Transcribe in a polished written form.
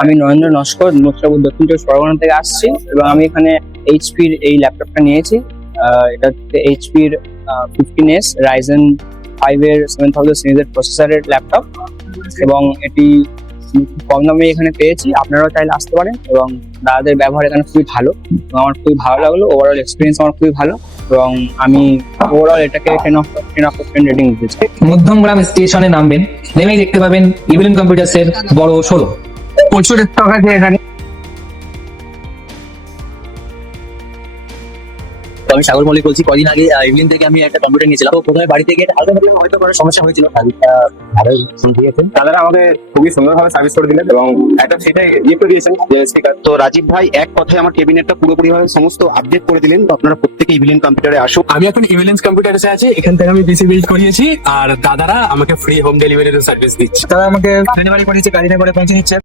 আমি নরেন্দ্র নস্কর মুর্শিদাবাদ দক্ষিণ চব্বিশ পরগনা থেকে আসছি এবং আমি এখানে এইচপির এই ল্যাপটপটা নিয়েছি। এটা হচ্ছে এইচপির 15S রাইজেন 5 এর 7000 সিরিজের প্রসেসরের ল্যাপটপ এবং এটি খুব কম দামে এখানে পেয়েছি। আপনারাও চাইলে আসতে পারেন এবং দাদাদের ব্যবহার এখানে খুবই ভালো এবং আমার খুবই ভালো লাগলো। ওভারঅল এক্সপিরিয়েন্স আমার খুবই ভালো এবং আমি ওভারঅল এটাকে 10 রেটিং দিতে চাই। মধ্যমগ্রাম স্টেশনে নামবেন, নেমেই দেখতে পাবেন ইভিলিন কম্পিউটার্স এর বড় শোরুম। প্রচুর স্টক আছে এখানে। তো আমি সাগর মল্লিক বলছি। কদিন আগে ইভিনিং থেকে আমি একটা কম্পিউটার নিয়েছিলাম। তো প্রথমে বাড়িতে গিয়ে হালকা পাতলা হয়তো কোনো সমস্যা হয়েছিল, সার্ভিসটা ভালো দিয়েছেন। দাদারা আমাদের খুবই সুন্দরভাবে সার্ভিস করে দিলেন এবং একটা সেটাই গিফট দিয়েছেন স্পিকার। তো রাজীব ভাই এক কথায় আমার কেবিনেটটা পুরোপুরি ভাবে সমস্ত আপডেট করে দিলেন। তো আপনারা প্রত্যেকে ইভিলিন কম্পিউটারে আসুন। আমি এখন ইভিলেন্স কম্পিউটারসে আছি, এখান থেকে আমি পিসি বিল্ড করিয়েছি আর দাদারা আমাকে ফ্রি হোম ডেলিভারির সার্ভিস দিচ্ছে। তারা আমাকে ডেলিভারি করেছে, গাড়িতে করে পৌঁছে দিচ্ছে।